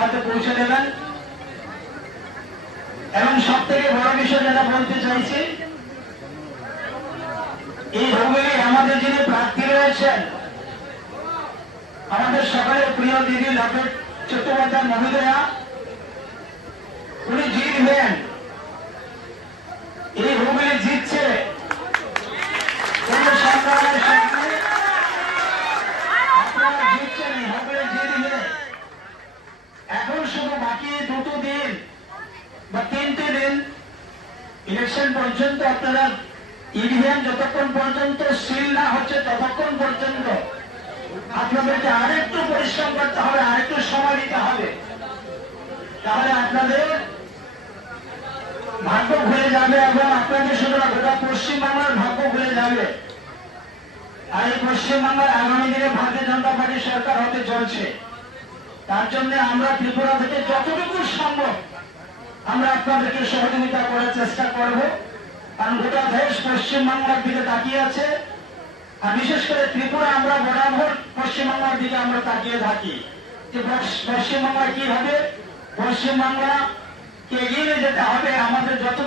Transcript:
হাতে পৌঁছে দেবেন। এবং সব থেকে বড় বিষয় যেটা বলতে চাইছি, এই হুগলি আমাদের যিনি প্রার্থী রয়েছেন, আমাদের সকলের প্রিয় দিদি লকেট চট্টোপাধ্যায় মহোদয়া, উনি জিতবেন। এই হুগলি জিতছে, কোন সরকারের সামনে আপনারা জিতছেন, হুগলি জিতবে। এখন শুধু বাকি দুটো দিন বা 3টে দিন ইলেকশন পর্যন্ত আপনারা ইভিএম যতক্ষণ পর্যন্ত সিল না হচ্ছে ততক্ষণ পর্যন্ত আপনাদেরকে আরেকটু পরিশ্রম করতে হবে, আরেকটু সময় দিতে হবে। তাহলে আপনাদের ভাগ্য খুলে যাবে এবং আপনাদের শুধু গোটা পশ্চিমবাংলার ভাগ্য খুলে যাবে। আর এই পশ্চিমবাংলার আগামী দিনে ভারতীয় জনতা পার্টি সরকার হতে চলছে। তার জন্য আমরা ত্রিপুরা থেকে যতটুকু সম্ভব আমরা আপনাদেরকে সহযোগিতা করার চেষ্টা করব। কারণ গোটা দেশ পশ্চিমবাংলার দিকে তাকিয়ে আছে, আর বিশেষ করে ত্রিপুরা আমরা বরাবর পশ্চিমবাংলার দিকে আমরা তাকিয়ে থাকি যে পশ্চিমবাংলা কিভাবে পশ্চিমবাংলাকে এগিয়ে যেতে হবে। আমাদের যত